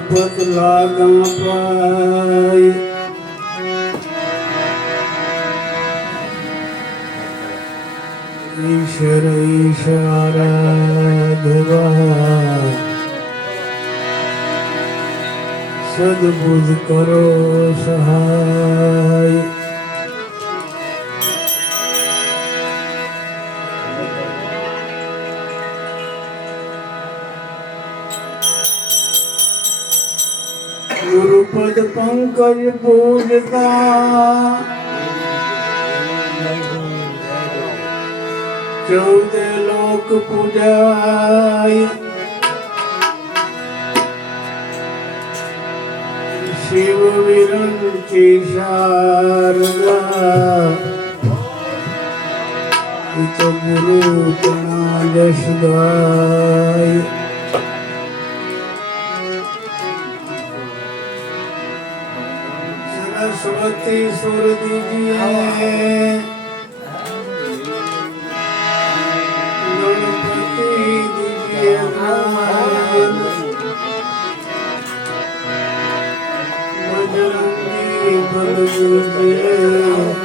પદ લાગા પાય ઈશ્વર ઈશારાધવા સદબુદ્ધ કરો સહાય ગુરુપદ પંકજ પૂજતા ચૌદે લોક પૂજાય શિવ વિરંચી શારદા તો ગુરુ તણા જશદાય સરસ્વતી સુર દીજીએ ગણપતિ દીજીએ બજરંગી બલ દીજીએ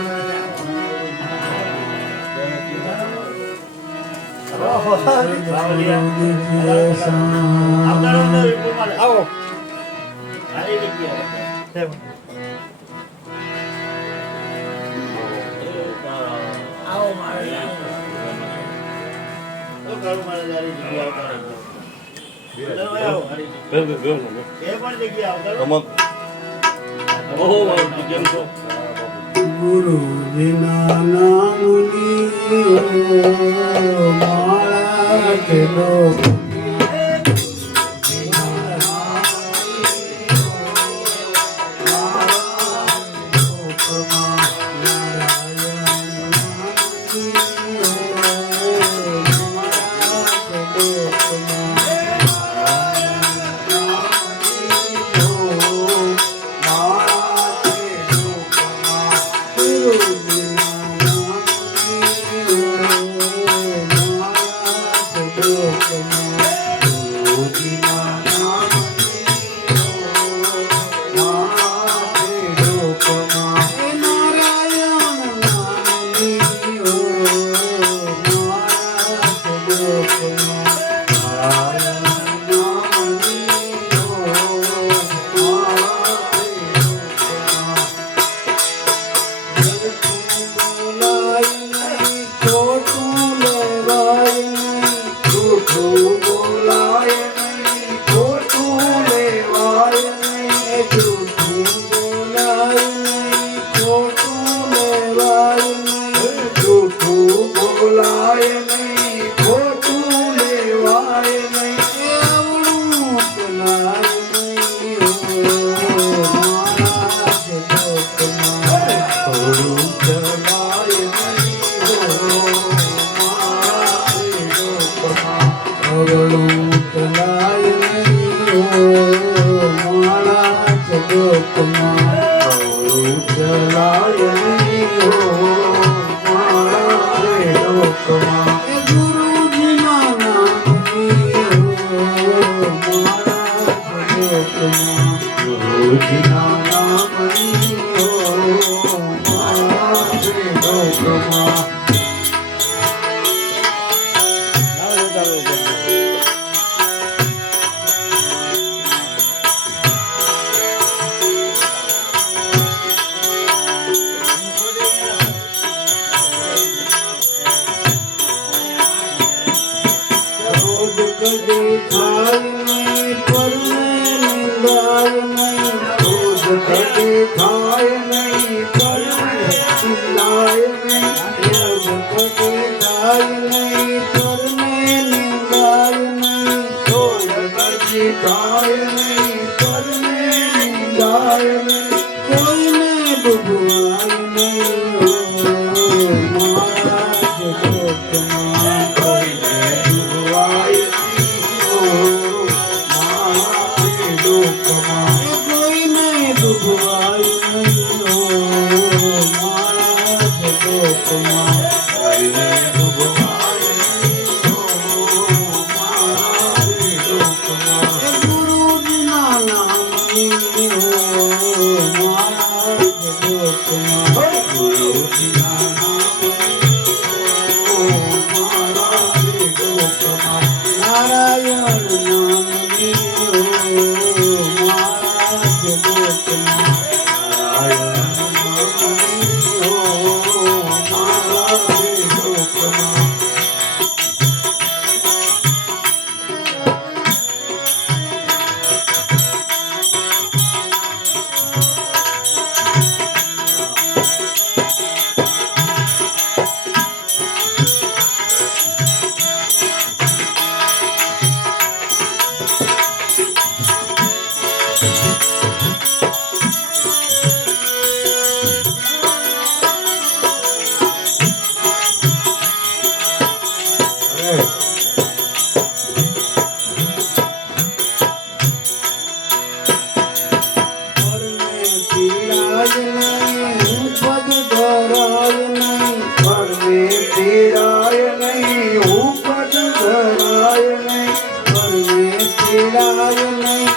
ગુરુજીના નામની માળા કે લોક પીડાય નહીં ઉપજ ધરાય નહીં પરમે પીડાય નહીં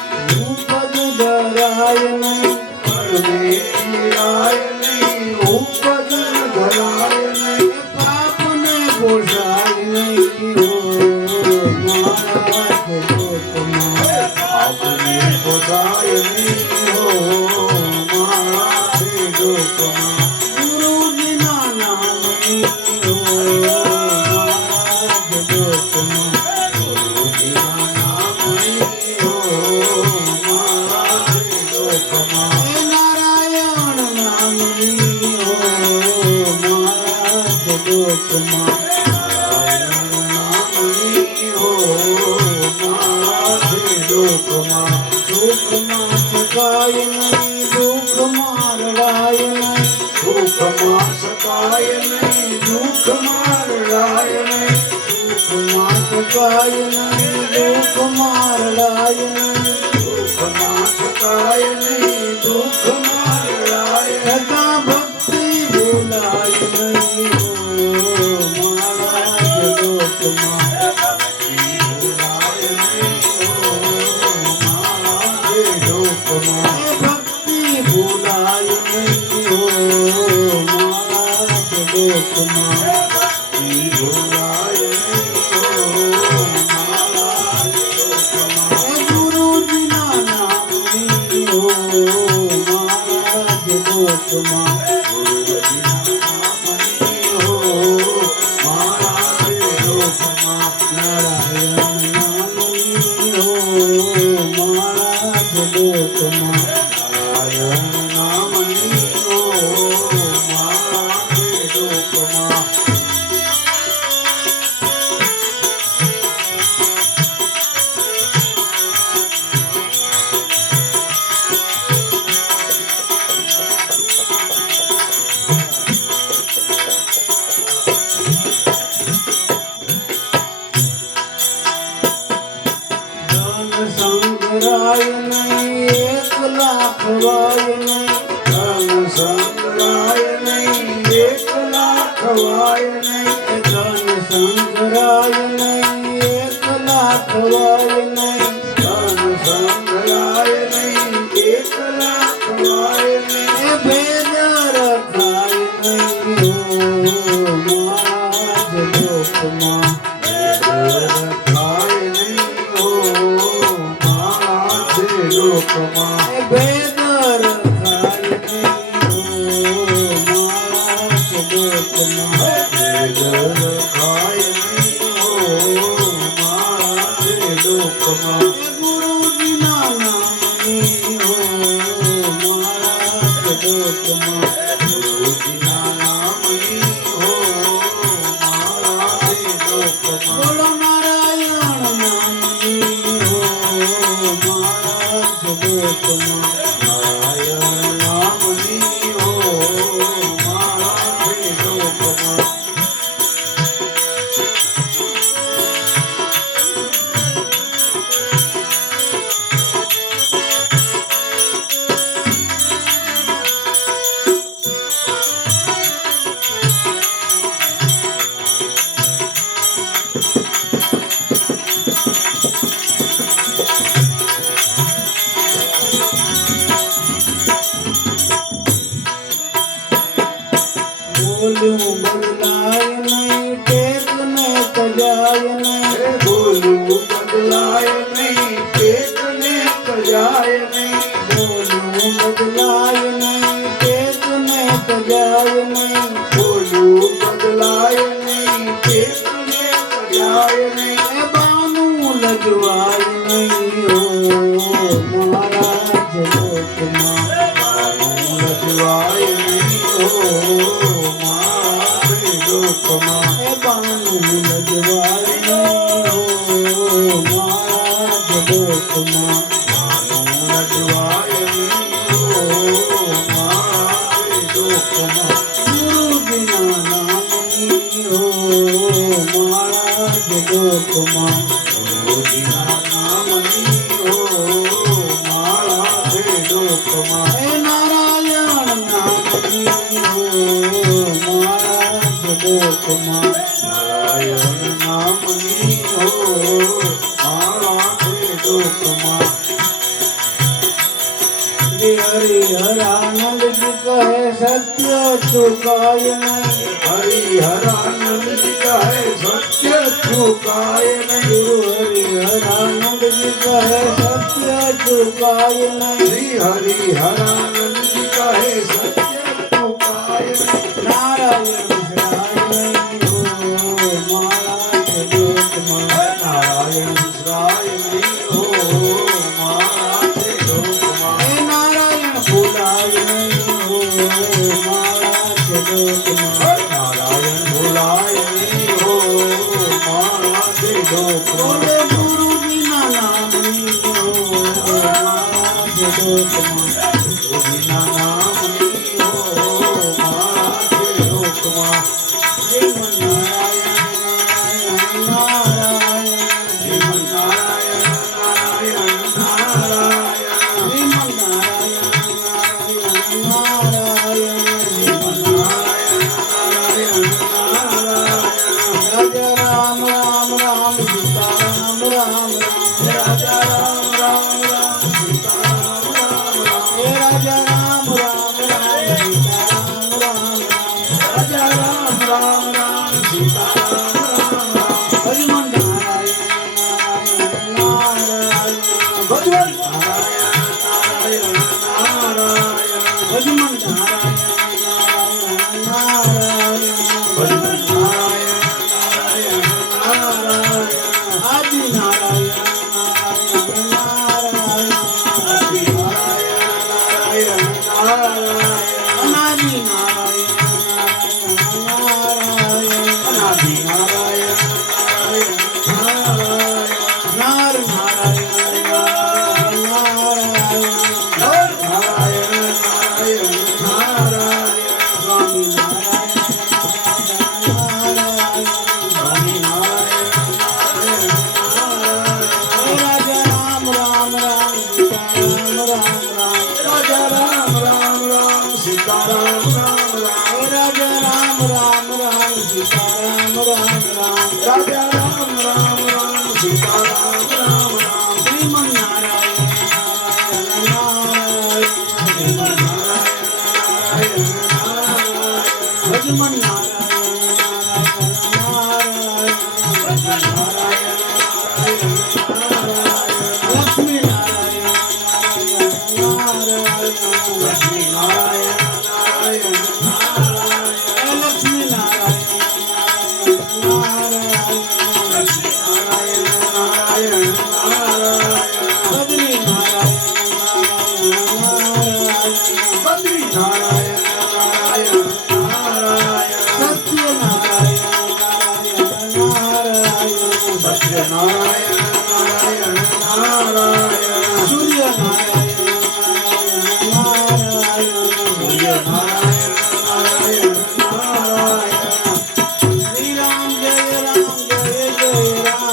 ઉપજ ધરાય નહીં પરમે પીડાય નહીં ઉપજ ધરાય નહીં પાપને પોષાય નહીં આપને પોસાય નહીં હો મારા લોકમાં ગુરુજીના નામની હો મારા લોકમાં ગુરુજીના નામની હો મારા લોકમાં નારાયણ નામની હો મારા લોકમાં સુખમાં સકાય નહીં દુઃખમાં રડાય નહીં સુખમાં સકાય નહીં દુઃખમાં રડાય નહીં સુખમાં સકાય નહીં દુઃખમાં રડાય નહીં સુખમાં સકાય નહીં દુઃખમાં રડાય સદા ભક્તિ ભૂલાય નહીં મારા જગતમાં ભક્તિ ભૂલાય નહીં હો મારા જગતમાં ભક્તિ ભૂલાય નહીં હો મારા જગતમાં ગુરુજીના નામની હો મારા જગતમાં ગુરુજીના નામની હો મારા જગતમાં નારાયણ નામની હો મારા જગતમાં નારાયણ નામની હો મારા જગતમાં સંગ્રાય નહીં 1 લાખ વાય નહીં ધન સંગ્રાય નહીં 1 લાખ વાય નહીં ધન સંગ્રાય નહીં 1 લાખ વાય નહીં ધન સંગ્રાય નહીં 1 લાખ વાય નહીં ભેદ રખાય નહીં મારા જગતમાં ભેદ રખાય નહીં લોકમાં ભેદ રખાય નહીં મારા જગતમાં ભેદ રખાય નહીં મારા લોકમાં ગુરુજીના નામની હો મારા જગતમાં ગુરુજીના નામની હો મારા લોકમાં બોલો નારાયણ નામની હો મારા જગતમાં નારાયણ નામની હો મારા લોકમાં બોલું બદલાય નહીં ટેકને કજાય નહીં બોલું બદલાય નહીં ટેકને કજાય નહીં બોલું બદલાય નહીં ટેકને કજાય નહીં બોલું બદલાય નહીં ટેકને કજાય નહીં બાનું લજવાય નહીં હો મારા જગતમાં બાનું લજવાય નહીં હો બાનું લજવાય નહીં હો મારા જગતમાં બાનું લજવાય નહીં હો મારા જગતમાં ગુરુજીના નામની હો મારા જગતમાં ગુરુજીના નામની હો મારા જગતમાં નારાયણ નામની હો મારા જગતમાં દુઃખમાં નારાયણ નામની હો મારા છે દુઃખમાં શ્રી હરિહરાનંદ જી કહે સત્ય ચુકાય નહીં હરિહરાનંદ જી કહે સત્ય ચુકાય નહીં ગુરુ હરિહરાનંદ જી કહે સત્ય ચુકાય નહીં શ્રી હરિહરાનંદ જી કહે સત્ય ચુકાય નહીં નારાયણ વિસરાય નહીં હો મારા છે દુઃખમાં નારાયણ વિસરાય નહીં હો મારા છે દુઃખમાં નારાયણ ભૂલાય નહીં હો મારા છે દુઃખમાં નારાયણ ભૂલાય નહીં હો મારા છે દુઃખમાં ગુરુજીના નામની હો મારા છે દુઃખમાં ગુરુજીના નામની હો મારા છે દુઃખમાં શ્રીમન નારાયણ નારાયણ શ્રીમન નારાયણ નારાયણ નારાયણ શ્રીમન નારાયણ નારાયણ શ્રીમન નારાયણ નારાયણ નારાયણ રાજા રામ રામ રામ સીતા રામ રામ રામ રાજા રામ રામ રામ સીતા રામ રામ રામ હે રાજા રામ રામ રામ સીતા રામ રામ રામ રાજા રામ રામ રામ સીતા રામ રામ રામ ભજમન નારાયણ નારાયણ નારાયણ ભજમન નારાયણ નારાયણ નારાયણ ભજમન નારાયણ નારાયણ નારાયણ ભજમન નારાયણ નારાયણ નારાયણ આદિ નારાયણ નારાયણ નારાયણ આદિ નારાયણ નારાયણ નારાયણ અનાદિ નારાયણ નારાયણ નારાયણ અનાદિ નારાયણ નારાયણ નારાયણ નાર નારાયણ નારાયણ નારાયણ નર નારાયણ નારાયણ નારાયણ સ્વામી નારાયણ નારાયણ સ્વામી નારાયણ નારાયણ નારાયણ રાજા રામ રામ રામ સીતા રામ રામ રામ રાજા રામ રામ રામ સીતા રામ રામ રામ રાજા રામ રામ રામ સીતા રામ રામ રામ રાજા રામ રામ રામ સીતા રામ રામ રામ શ્રીમન નારાયણ નારાયણ નારાયણ શ્રીમન નારાયણ નારાયણ નારાયણ ભજમન નારાયણ નારાયણ નારાયણ ભજમન નારાયણ નારાયણ નારાયણ લક્ષ્મી નારાયણ નારાયણ નારાયણ લક્ષ્મી નારાયણ નારાયણ નારાયણ લક્ષ્મી નારાયણ નારાયણ નારાયણ લક્ષ્મી નારાયણ નારાયણ નારાયણ બદ્રી નારાયણ નારાયણ બદ્રી નારાયણ નારાયણ નારાયણ સત્ય નારાયણ નારાયણ નારાયણ સત્ય નારાયણ નારાયણ નારાયણ સૂર્ય નારાયણ નારાયણ સૂર્ય નારાયણ નારાયણ નારાયણ શ્રી રામ જય રામ જય જય રામ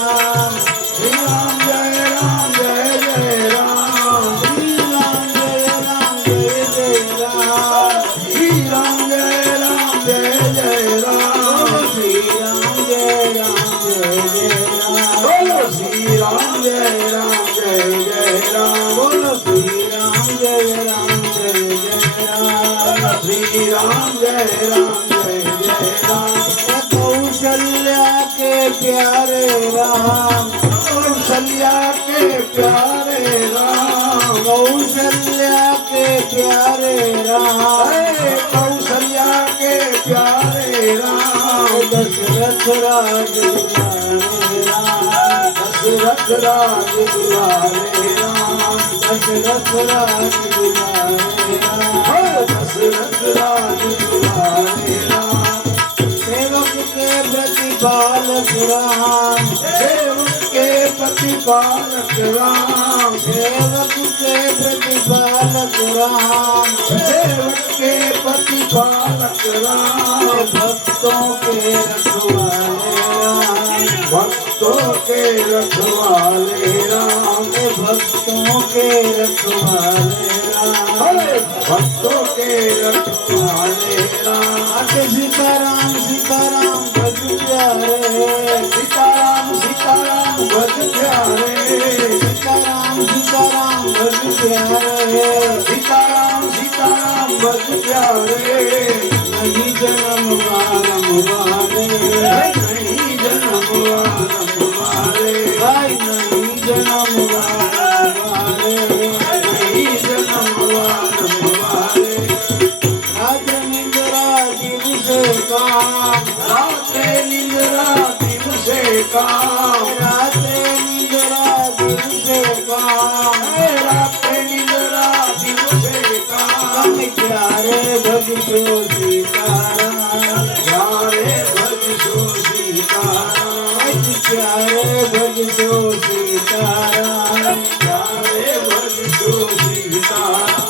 શ્રી રામ જય રામ જય જય રામ શ્રી રામ જય રામ જય જય રામ શ્રી રામ જય રામ જય જય રામ શ્રી રામ જય રામ જય જય રામ બોલો શ્રી રામ જય રામ જય જય રામ બોલો શ્રી રામ જય રામ જય જય રામ श्री राम जय राम जय जय राम कौशल्या के प्यारे राम कौशल्या के प्यारे राम कौशल्या के प्यारे राम कौशल्या के प्यारे राम दशरथ राज दुलारे राम दशरथ राज दुलारे राम दशरथ राज दुलारे राम दशरथ राज दुलारे राम सेवक के प्रतिपालक राम सेवक के प्रतिपालक राम सेवक के प्रतिपालक राम सेवक के प्रतिपालक राम भक्तों के रखवाले राम भक्तों के रखवाले राम भक्तों के रखवाले राम भक्तों के रखवाले राम सीताराम सीताराम प्यारे सीताराम सीताराम भज प्यारे सीताराम सीताराम भज प्यारे सीताराम सीताराम भज प्यारे नहीं जन्म वारम वारे नहीं जन्म वारम वारे भाई नहीं जन्म वारम वारे नहीं जन्म वारम वारे रात निंद्रा दिवसे काम रात निंद्रा दिवसे काम रात निंद्रा दिवसे काम रात निंद्रा दिवसे काम प्यारे भजो सीताराम प्यारे भजो सीताराम प्यारे भजो सीताराम प्यारे भजो सीताराम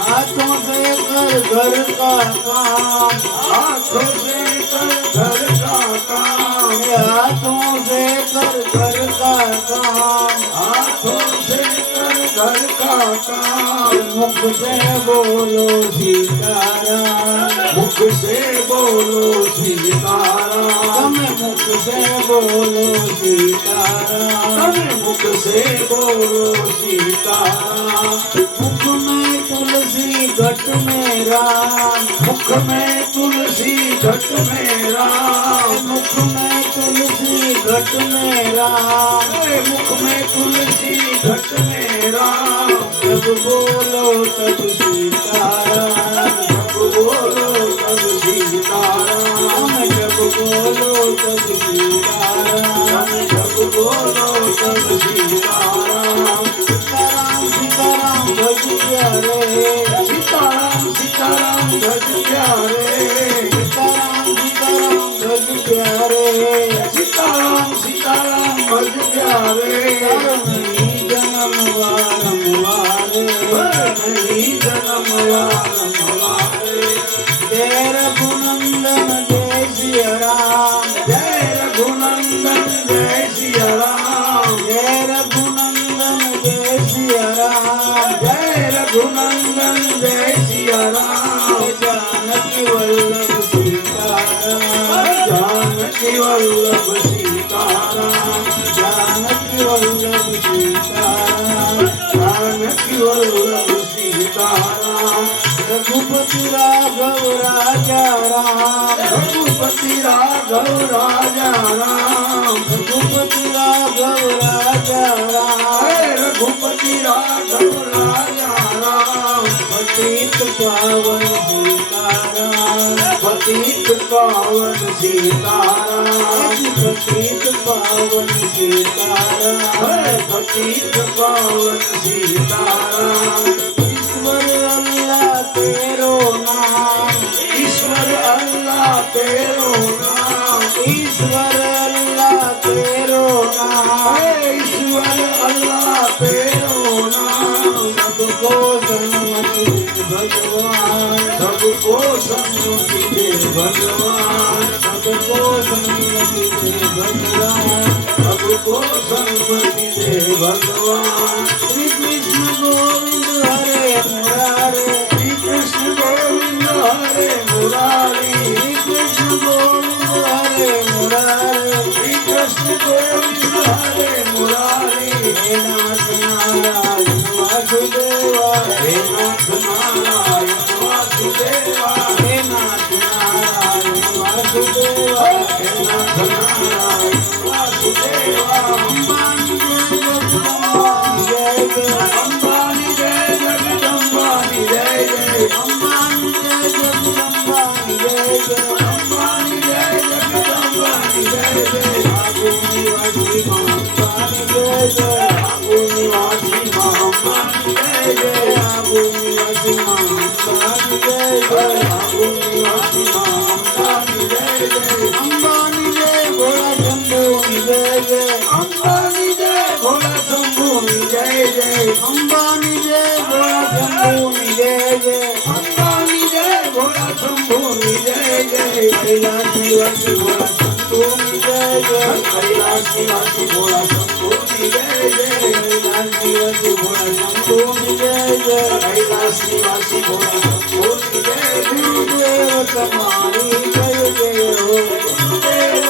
हाथों से कर घर का काम हाथों से कर घर का काम हाथों से कर घर का काम हाथों से कर घर का काम मुख से बोलो सीताराम मुख से बोलो सीताराम मुख से बोलो सीताराम मुख से बोलो सीताराम मुख में तुलसी घट में राम मुख में तुलसी घट में राम मुख में तुलसी घट में राम मुख में तुलसी घट में राम जब बोलो तब सीताराम जब बोलो तब सीताराम जब बोलो तब सीताराम जब बोलो तब सीताराम सीताराम सीताराम भज प्यारे सीताराम सीताराम भज प्यारे सीताराम सीताराम भज प्यारे सीताराम सीताराम भज प्यारे नहीं जन्म वारम वारे नहीं जन्म वारम वारे जय रघुनंदन जय सिया राम जय रघुनंदन जय सिया राम जय रघुनंदन जय सिया राम जय रघुनंदन जय सिया राम जानकी वल्लभ सीताराम जानकी वल्लभ सीताराम जानकी वल्लभ सीताराम जानकी वल्लभ सीताराम रघुपति राघव राजा राम रघुपति राघव राजा राम रघुपति राघव राजा राम रघुपति राघव राजा राम पतित पावन सीताराम पतित पावन सीताराम पतित पावन सीताराम पतित पावन सीताराम ईश्वर अल्लाह तेरो नाम ईश्वर अल्लाह तेरो नाम ईश्वर अल्लाह तेरो नाम ईश्वर अल्लाह तेरो नाम सबको सन्मति दे भगवान सबको सन्मति दे भगवान सबको सन्मति दे भगवान सबको सन्मति दे भगवान श्री कृष्ण गोविंद हरे मुरारे श्री कृष्ण गोविंद हरे मुरारी श्री कृष्ण गोविंद हरे मुरारे श्री कृष्ण गोविंद हरे मुरारी हे नाथ नारायण वासुदेवा हे नाथ नारायण वासुदेवा हे नाथ नारायण वासुदेवा हे नाथ नारायण वासुदेवा अंबानी जय जगदम्बानी जय जय अंबानी जय जगदम्बानी जय जय अंबानी जय जगदम्बानी जय जय आगू निवासी महांबानी जय जय आगू निवासी महांबानी जय जय आगू निवासी महांबानी जय जय आगू निवासी महांबानी जय जय अंबानी जय भोला शंभू जय जय अंबानी जय भोला शंभू जय जय अंबानी जय भोला शंभू जय जय अंबानी जय भोला शंभू जय जय कैलाश निवासी भोला शंभू जय जय कैलाश निवासी भोला शंभू जय जय कैलाश निवासी भोला शंभू जय जय कैलाश निवासी भोला शंभू जय गुरुदेव तुम्हारी जय जय हो गुरुदेव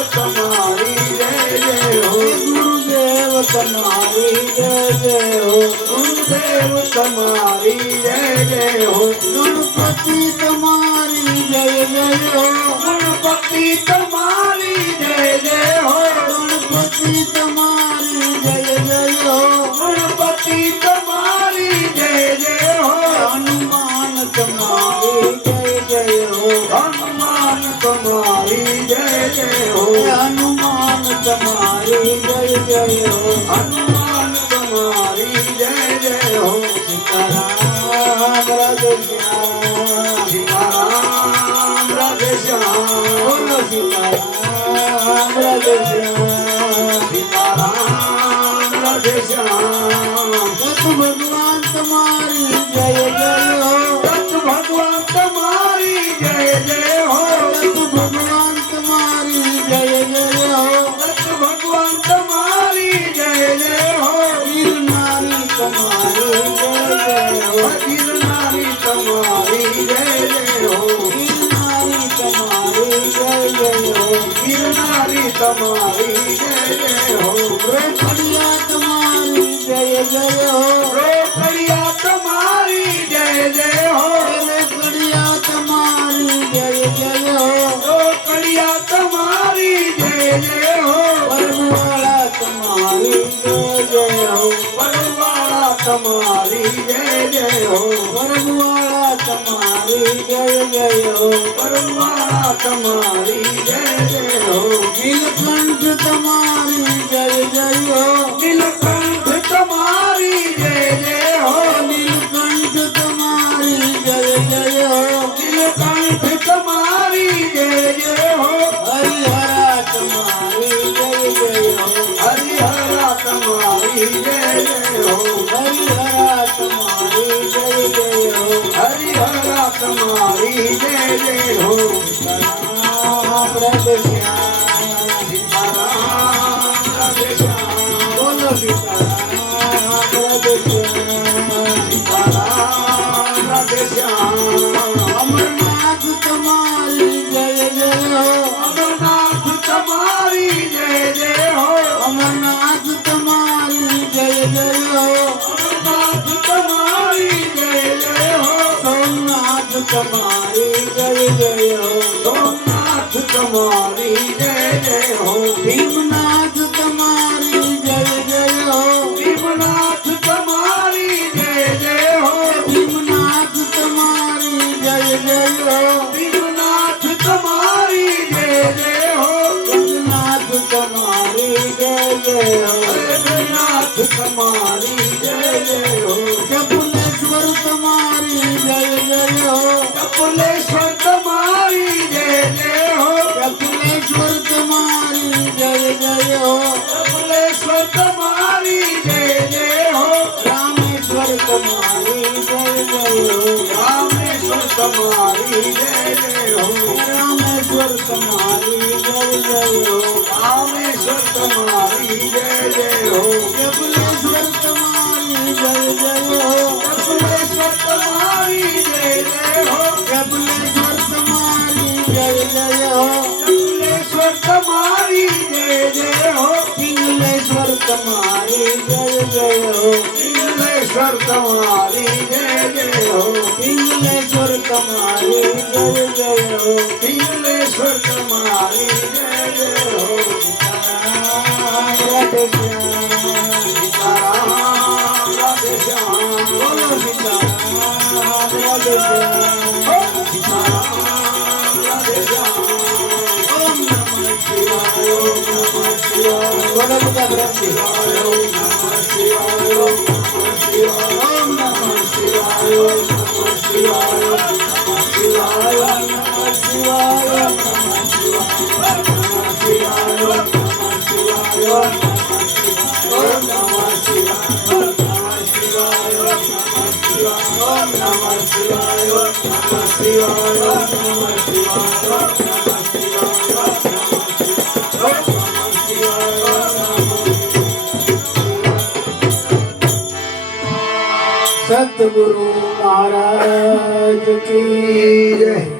तुम्हारी जय जय हो गुरुदेव तुम्हारी जय जय हो गणपति तुम्हारी जय जय हो गणपति तुम्हारी जय जय हो गणपति तुम्हारी जय जय हो गणपति तुम्हारी जय जय हो हनुमान तुम्हारी जय जय हो हनुमान तुम्हारी जय जय हो हनुमान तुम्हारी जय जय हो हनुमान तुम्हारी जय जय हो सीताराम राधे श्याम सीताराम राधे श्याम बोलो सीताराम राधे श्याम सीताराम राधे श्याम दत्त भगवान तुम्हारी जय जय हो दत्त भगवान तुम्हारी जय जय हो दत्त भगवान तुम्हारी जय जय हो दत्त भगवान तुम्हारी जय जय हो वीर नारी तुम्हारी जय जय हो वीर नारी तुम्हारी जय जय हो वीर नारी तुम्हारी जय जय हो वीर नारी तुम्हारी जय जय हो रोकड़िया तुम्हारी जय जय हो रोकड़िया तुम्हारी जय जय हो रोकड़िया तुम्हारी जय जय हो रोकड़िया तुम्हारी जय जय हो परवाड़ा तुम्हारी जय जय हो परवाड़ा तुम्हारी जय जय हो परवाड़ा तुम्हारी जय जय हो परवाड़ा तुम्हारी जय जय हो नीलकंठ तुम्हारी जय जय हो नीलकंठ तुम्हारी जय जय हो नीलकंठ तुम्हारी जय जय हो नीलकंठ तुम्हारी जय जय हो हरिहरा तुम्हारी जय जय हो हरिहरा तुम्हारी जय जय हो हरिहरा तुम्हारी जय जय हो हरिहरा तुम्हारी जय जय हो सीताराम राधे श्याम सीताराम राधे श्याम बोलो सीताराम राधे श्याम सीताराम राधे श्याम अमरनाथ तुम्हारी जय जय हो अमरनाथ तुम्हारी जय जय हो अमरनाथ तुम्हारी जय जय हो अमरनाथ तुम्हारी जय जय हो सोमनाथ तुम्हारी जय जय हो सोमनाथ तुम्हारी जय जय हो भीमनाथ तुम्हारी जय जय हो भीमनाथ तुम्हारी जय जय हो भीमनाथ तुम्हारी जय जय हो भीमनाथ तुम्हारी जय जय हो जगन्नाथ तुम्हारी जय जय हो जगन्नाथ तुम्हारी जय जय हो कपिलेश्वर तुम्हारी जय जय हो कपिलेश्वर तुम्हारी जय जय हो कपिलेश्वर तुम्हारी जय जय हो कपिलेश्वर तुम्हारी जय जय हो रामेश्वर तुम्हारी जय जय हो रामेश्वर तुम्हारी जय जय हो रामेश्वर तुम्हारी जय जय हो रामेश्वर तुम्हारी जय जय हो कपिलेश्वर तुम्हारी जय जय हो कपिलेश्वर तुम्हारी जय जय हो कपिलेश्वर तुम्हारी जय जय हो कपिलेश्वर तुम्हारी जय जय हो पिंगलेश्वर तुम्हारी जय जय हो पिंगलेश्वर तुम्हारी जय जय हो पिंगलेश्वर तुम्हारी जय जय हो पिंगलेश्वर तुम्हारी जय जय हो सीताराम राधे श्याम सीताराम राधे श्याम बोलो सीताराम राधे श्याम सीताराम राधे श्याम ओम नमः शिवाय ओम नमः शिवाय बोलो बुद्ध शिवाय ओम नमः शिवाय ओम नमः शिवाय ओम नमः शिवाय ओम नमः शिवाय ओम नमः शिवाय ओम नमः शिवाय ओम नमः शिवाय ओम नमः शिवाय ओम नमः शिवाय ओम नमः शिवाय ओम नमः शिवाय ओम नमः शिवाय ओम नमः शिवाय ओम नमः शिवाय ओम नमः सतगुरु महाराज की जय।